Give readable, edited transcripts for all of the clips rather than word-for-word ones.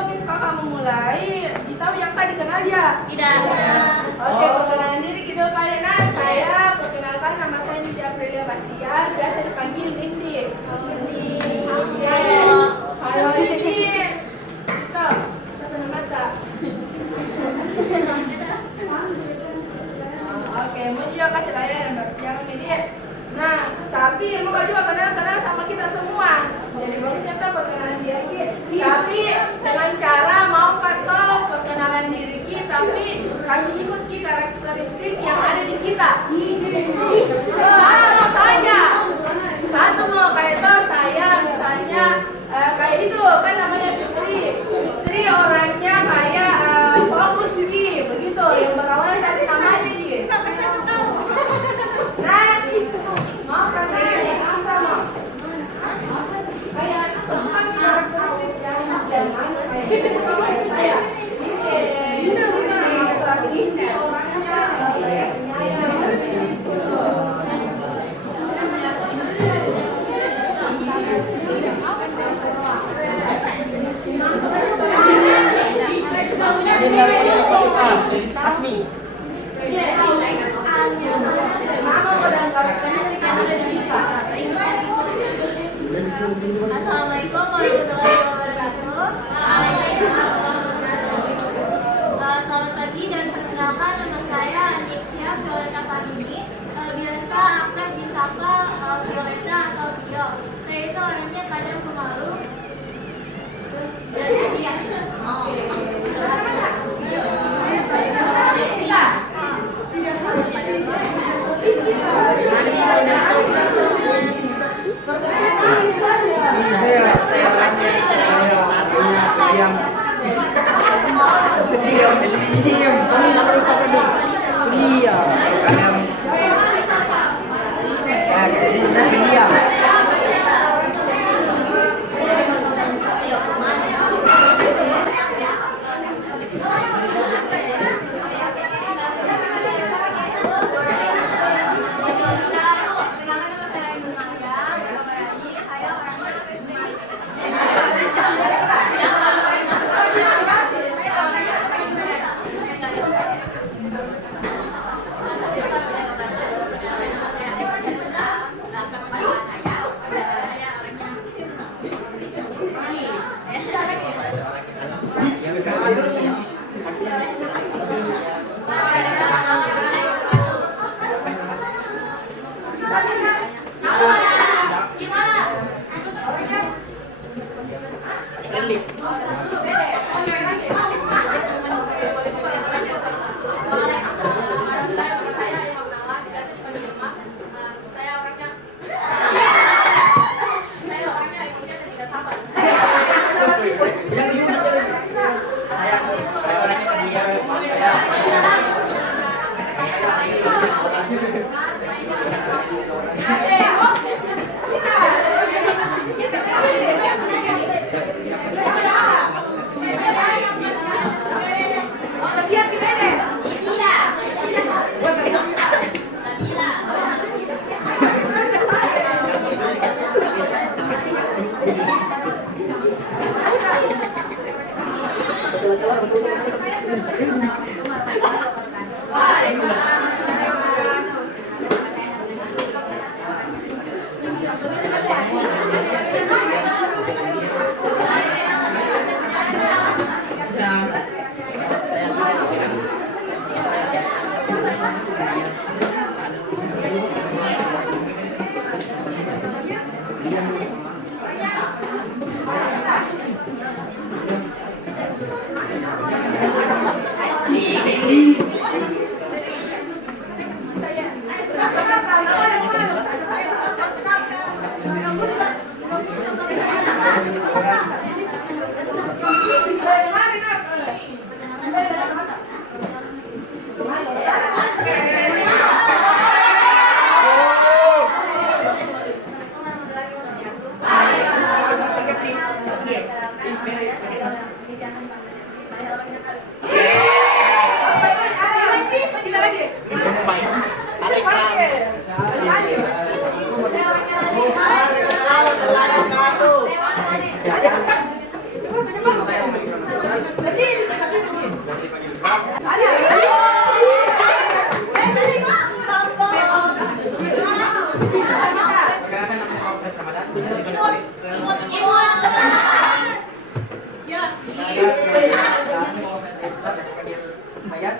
sebelum kakak memulai, kita yang tadi kenal dia? Tidak. Oke, perkenalan diri kita pada. Nah, saya perkenalkan nama saya Nidi Aprilia Bahtiar, biasa dipanggil Nindi. Halo Nindi. Kita, siapa nama tak? Oke, mau juga kasih layar yang ini. Nah, tapi mau juga kenal sama kita semua. Jadi baru kita perkenalan diri. Tapi dengan cara mau kata perkenalan diri kita, tapi kasih ikut karakteristik yang ada di kita. Satu saja. Satu mau kayak itu saya misalnya kayak itu kan namanya Fitri. Fitri orangnya kayak fokus gitu, begitu. Yang berawal dari namanya gitu. Nah, mau kan kita mau kayak semua karakteristik yang mana kayak gitu kayak saya. Ini orangnya kayak penyayang. Asmi. Assalamualaikum warahmatullahi wabarakatuh. Selamat pagi dan perkenalkan nama saya Anixia Violeta Fahimi. Biasa akrab disapa Violeta atau Vio. Saya itu orangnya kadang pemalu dan ceria. Ini mau panggil mayat.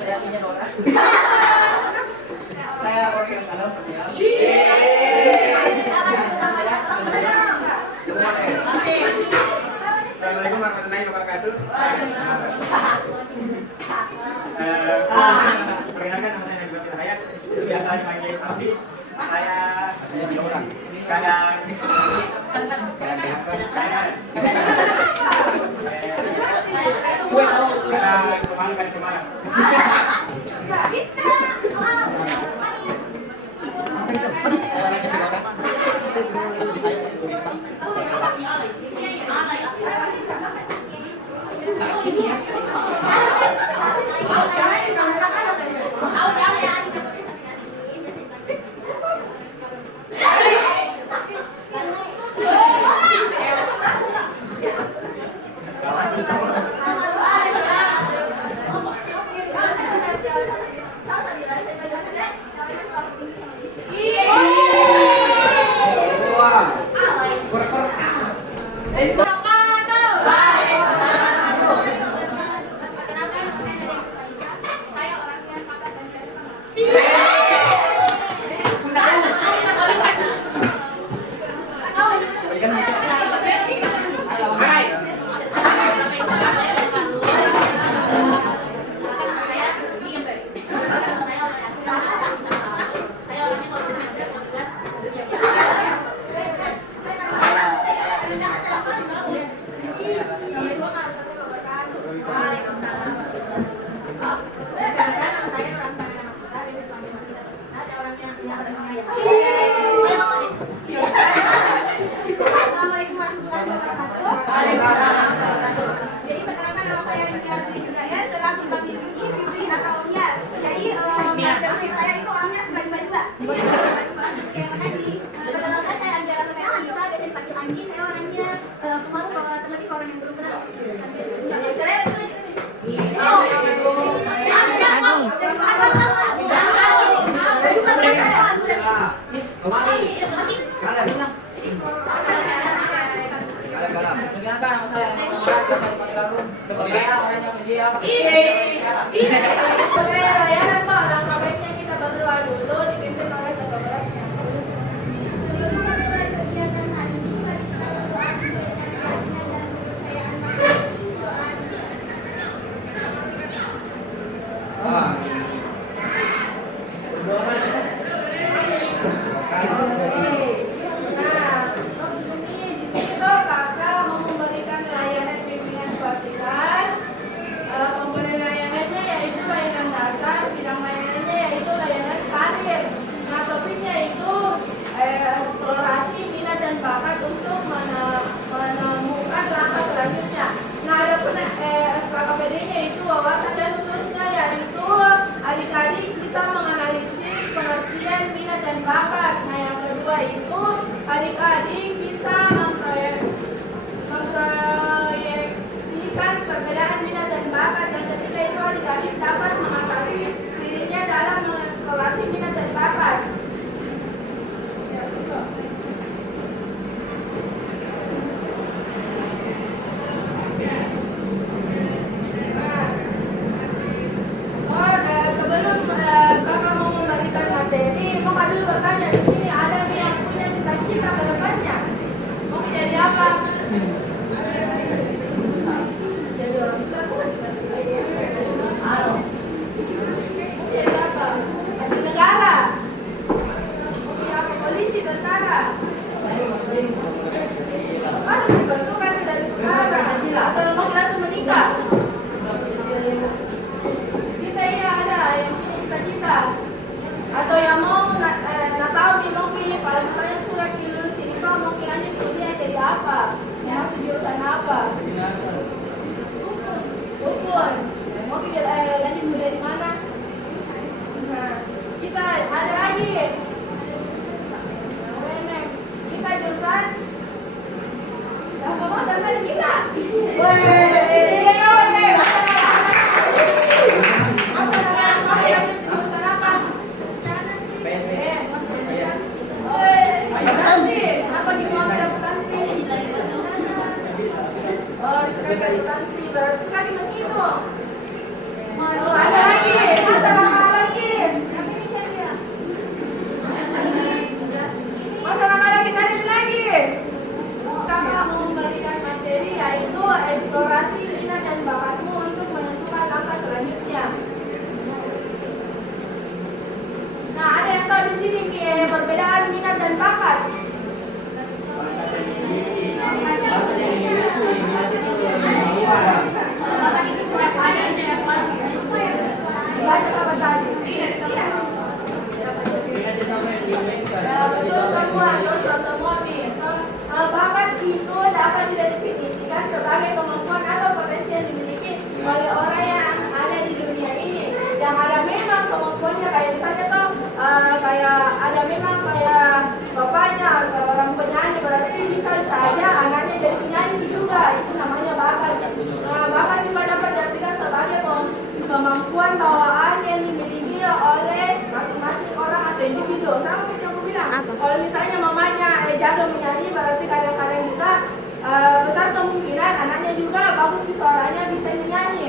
Saya aslinya Nora. Saya orang yang dalam pendiam. Assalamualaikum warahmatullahi wabarakatuh. Perkenalkan, nama saya Nabil Hidayat. Biasa dipanggil Abi. Saya kadang kemalas. Sebagai layanan Pak, langkah baiknya kita berdoa dulu dipimpin oleh Ketua Kelas yang mulia. Nah, di sini tuh kakak mau memberikan layanan bimbingan pelatihan. Komponen layanannya yaitu layanan dasar, bidang akuntansi, berarti sekali begitu. Oh, ada lagi, masalah lagi. Masalah lagi tadi lagi. Kakak mau memberikan materi yaitu eksplorasi minat dan bakatmu untuk menentukan langkah selanjutnya. Nah, ada yang tahu di sini perbedaan minat dan bakat? Baca apa tadi? Betul semua, cocok semua nih. Bakat itu dapat didefinisikan sebagai kemampuan atau potensi yang dimiliki oleh orang yang ada di dunia ini. Yang ada memang kemampuannya kayak misalnya tuh kayak ada memang kayak bapaknya seorang penyanyi, berarti bisa saja anaknya jadi penyanyi juga, itu namanya bakat. Nah, bakat juga dapat diartikan sebagai kemampuan bawaan yang dimiliki oleh masing-masing orang atau individu. Sama seperti yang aku bilang, kalau misalnya mamanya jago menyanyi, berarti kadang-kadang juga besar kemungkinan anaknya juga bagus di suaranya, bisa menyanyi.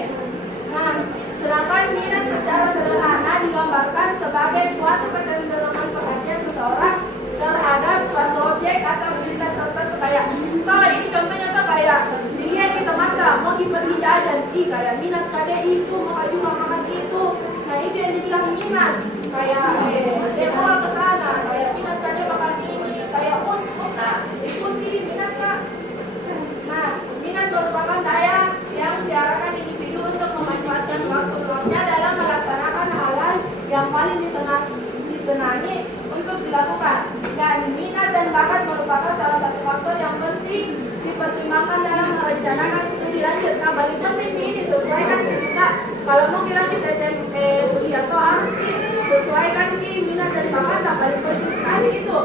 Nah, sedangkan minat secara sederhana digambarkan sebagai suatu kecenderungan perhatian seseorang terhadap suatu objek atau aktivitas tertentu, kayak toh ini contohnya tuh kayak dilihat di mata mau pergi jajan, kayak minat kade itu mau juga makan itu. Nah, itu yang dibilang minat. Kayak dia mau ke sana, kayak minat kade makan ini, kayak nah ikut ini minat Kak. Nah, minat merupakan daya yang diarahkan individu untuk memanfaatkan waktu luangnya dalam melaksanakan hal yang paling disenangi untuk dilakukan. Dan minat dan bakat merupakan salah satu faktor yang penting dipertimbangkan dalam merencanakan studi lanjut. Nah, paling penting ini sesuaikan kita. Kalau mau dilanjut kuliah atau harus disesuaikan minat dan bakat. Nah, paling penting sekali itu.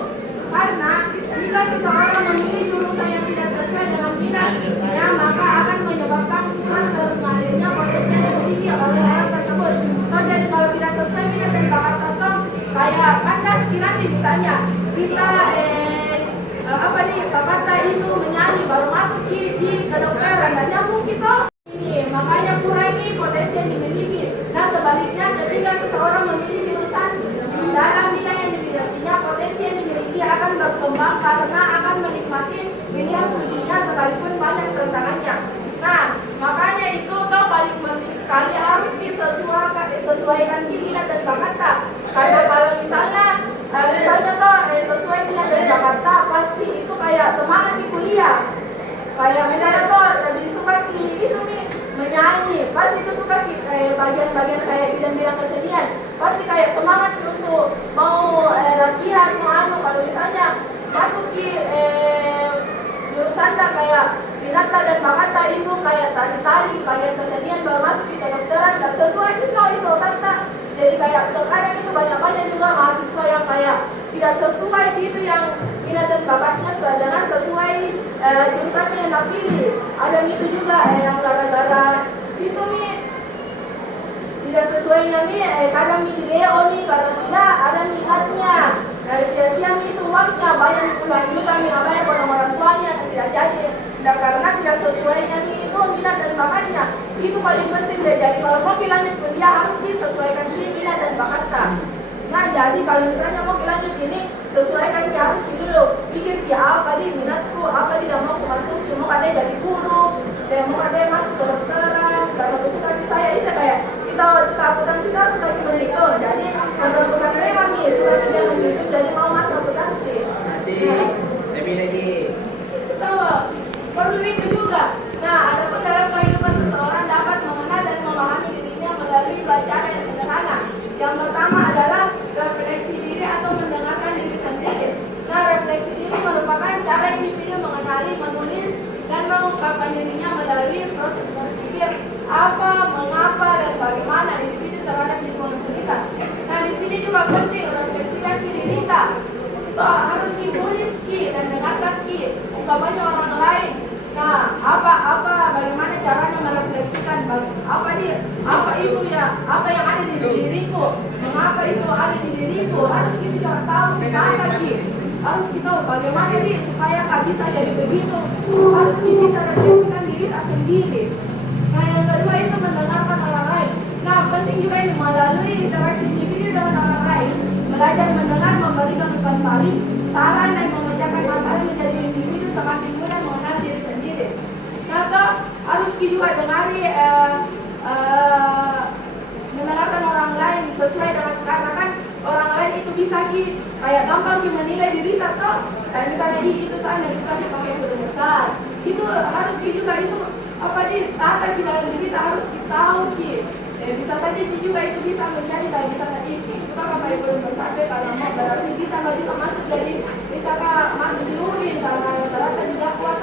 Karena jika seseorang memilih jurusan yang tidak sesuai dengan minatnya, maka akan menyebabkan kurang termengalirnya potensi yang dimiliki oleh orang tersebut. So, jadi kalau tidak sesuai minat dan bakat atau kayak kandas nanti misalnya kita bakat itu menyanyi baru masuk di kedokteran, dan nyambung gitu. Ini makanya kurangi potensi yang dimiliki. Nah, sebaliknya ketika seseorang memilih jurusan dalam bidang yang dimilikinya, potensi yang dimiliki akan berkembang karena akan menikmati pilihan studinya sekalipun banyak tantangannya. Nah, makanya itu tuh paling penting sekali harus disesuaikan minat dan bakat. Karena kalau misalnya tuh sesuai minat dan bakat, pasti itu kayak semangat di kuliah. Kayak misalnya tuh lebih suka itu nih menyanyi, pasti itu suka bagian-bagian kayak bidang-bidang kesenian, pasti kayak semangat untuk mau latihan mau kalau misalnya masuk di jurusan kayak minat dan bakat itu kayak tari bagian kesenian, baru masuk di kedokteran dan sesuai itu kata. Jadi kayak terkadang itu banyak juga mahasiswa yang kayak tidak sesuai itu yang minat dan bakatnya dengan sesuai jurusan yang dipilih. Ada itu juga yang gara-gara itu nih tidak sesuainya nih kadang Leo nih kalau tidak ada minatnya sia-sia itu uangnya banyak puluhan juta nih namanya orang tuanya tidak jadi. Dan karena tidak sesuainya nih itu minat dan bakatnya, itu paling penting deh. Jadi kalau mau lanjut kuliah harus disesuaikan minat dan bakatnya. Nah, jadi kalau misalnya mau lanjut ini sesuaikan harus dulu pikir apa di minatku, apa dia mau masuk, mau ada jadi guru, mau ada masuk ke dokteran, kalau suka di saya itu kayak kita suka akuntansi kita suka begitu. Jadi menentukan memang nih suka dia begitu, jadi mau masuk akuntansi. Lebih lagi. Tahu, perlu itu juga. Nah, ada pun dalam kehidupan seseorang dapat mengenal dan memahami dirinya melalui bacaan yang sederhana. Yang pertama adalah refleksi diri atau mendengarkan diri sendiri. Nah, refleksi diri merupakan cara individu mengenali, menulis, dan mengungkapkan dirinya melalui proses mencari mendengarkan orang lain sesuai dengan, karena kan orang lain itu bisa kayak gampang menilai diri atau kayak misalnya itu sana kita pakai guru besar itu harus juga itu apa di dalam diri harus kita tahu bisa saja juga itu bisa menjadi kayak misalnya itu pakai guru besar kalau mau berarti bisa juga masuk jadi misalkan masuk juruin karena rata-rata juga kuat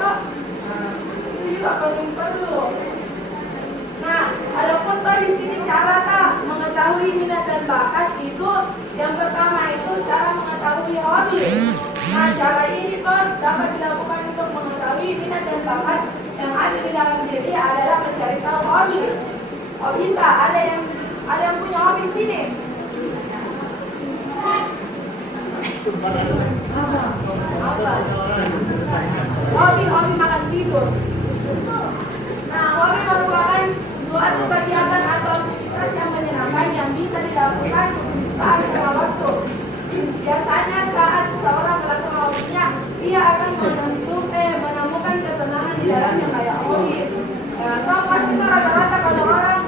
itu juga perlu. Nah, ada foto di sini cara mengetahui minat dan bakat itu yang pertama itu cara mengetahui hobi. Nah, cara ini dapat dilakukan untuk mengetahui minat dan bakat yang ada di dalam diri adalah mencari tahu hobi. Hobi tak ada yang punya hobi di sini. Apa? Hobi makan tidur. Nah, hobi merupakan suatu kegiatan atau aktivitas yang menyenangkan yang bisa dilakukan saat setengah waktu. Biasanya saat seseorang melakukan hobinya, dia akan menemukan ketenangan di dalamnya kayak hobi. Atau pasti rata-rata kalau orang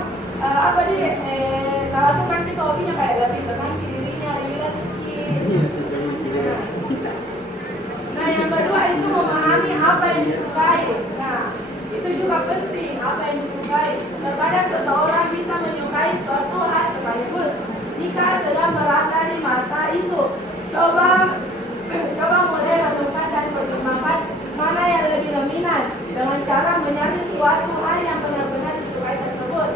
lakukan itu hobinya kayak lebih tenang dirinya, relax. Nah, yang kedua itu memahami apa yang disukai. Nah, itu juga penting apa yang disukai. Terkadang seseorang bisa menyukai suatu hal sekaligus jika sedang berada di masa itu. Coba mulai renungkan dan pertimbangkan mana yang lebih dominan dengan cara mencari suatu hal yang benar-benar disukai tersebut.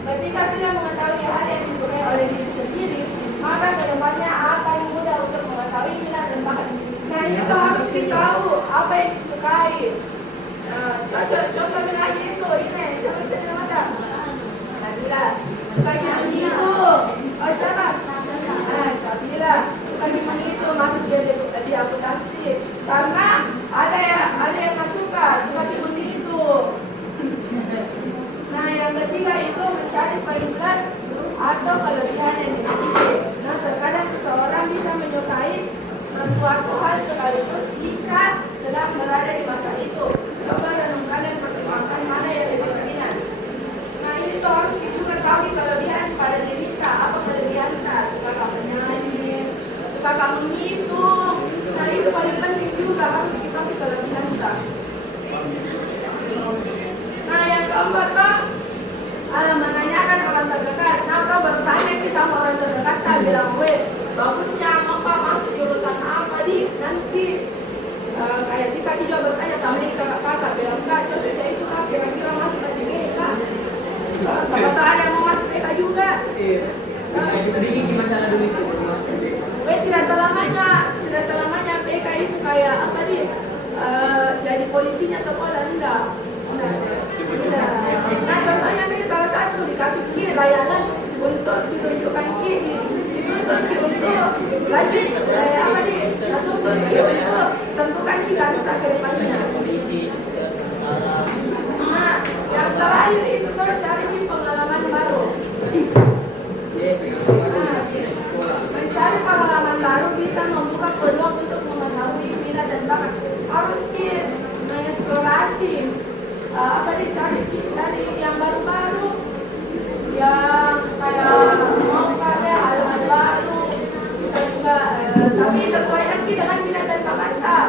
Ketika sudah mengetahui hal yang disukai oleh diri sendiri, maka kedepannya akan mudah untuk mengetahui minat dan bakat. Nah, itu harus ditahu apa yang disukai. Contoh lagi itu, ini siapa saja namanya? Nabila. Suka gimana itu? Oh, siapa? Syabila. Suka gimana itu? Masuk di akuntansi. Karena ada yang tak suka gimana itu. Nah, yang ketiga itu mencari plus atau kelebihan yang dimiliki. Nah, terkadang seseorang bisa menyukai sesuatu hal sekaligus jika sedang berada di masa itu. Coba renungkan dan pertimbangkan mana yang lebih dominan. Nah, ini tuh harus juga tahu kelebihan pada diri kita. Apa kelebihan kita? Suka kamu nyanyi, suka kamu ngitung. Nah, itu paling penting juga harus kita tahu kelebihan kita. Nah, yang keempat menanyakan orang terdekat. Nah, kau bertanya sama orang terdekat, tak bilang bagusnya apa masuk jurusan apa nanti kayak kita juga bertanya sama ini kakak bilang kak cocoknya itu kira-kira masuk ke sini kak. Siapa tahu ada yang mau masuk PK juga. Bikin masalah dulu itu. Tidak selamanya PK itu kayak apa jadi polisinya sekolah enggak. Nah, contohnya nih salah satu dikasih layanan untuk ditunjukkan untuk lanjut untuk tentukan kita ke depannya. Nah, yang terakhir itu cari pengalaman baru. Mencari pengalaman baru bisa membuka peluang untuk mengetahui minat dan bakat. Harus mengeksplorasi cari yang baru-baru, yang kayak mau kayak hal-hal baru, bisa juga tapi sesuaikan dengan minat dan bakat.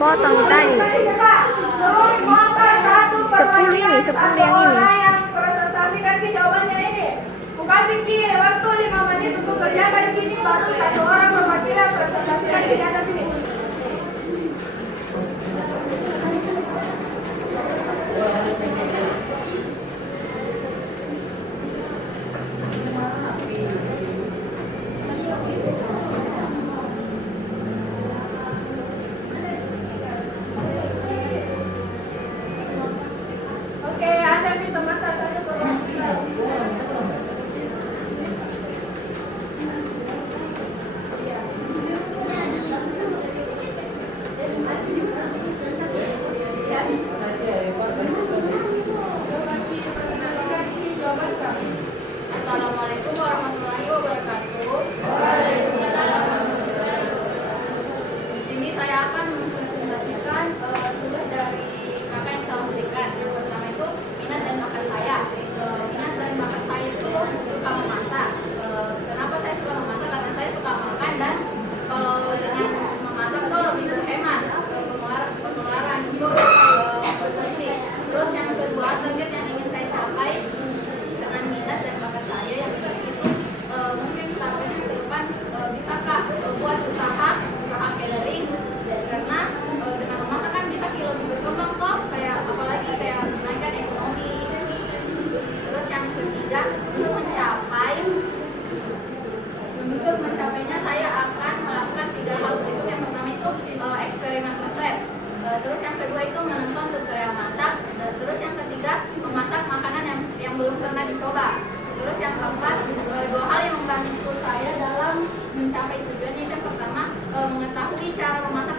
Potong tadi 10 ini 10 yang ini. Presentasikan ki jawabannya ini. Bukan ki waktu 5 menit untuk kerjakan gini baru satu orang perwakilan presentasikan di atas ini. Assalamualaikum warahmatullahi wabarakatuh. Di sini saya akan mempresentasikan tugas dari kakak yang saya berikan. Yang pertama itu minat dan bakat saya. Minat dan bakat saya itu suka memasak. Kenapa saya suka memasak? Karena saya suka makan dan kalau dengan memasak tuh lebih berhemat pengeluaran untuk konsumsi. Terus yang kedua, target yang ingin saya capai dengan minat dan bakat saya yang tadi itu mungkin targetnya ke depan bisa kak buat usaha catering, karena dengan memasak kan bisa sih lebih berkembang toh, kayak apalagi kayak menaikkan ekonomi. Terus yang ketiga, untuk mencapainya saya akan melakukan 3 hal berikut. Yang pertama itu eksperimen resep. Terus yang kedua itu menonton tutorial masak. Terus yang ketiga memasak makanan yang belum pernah dicoba. Terus yang keempat 2 hal yang membantu saya dalam mencapai tujuannya. Yang pertama mengetahui cara memasak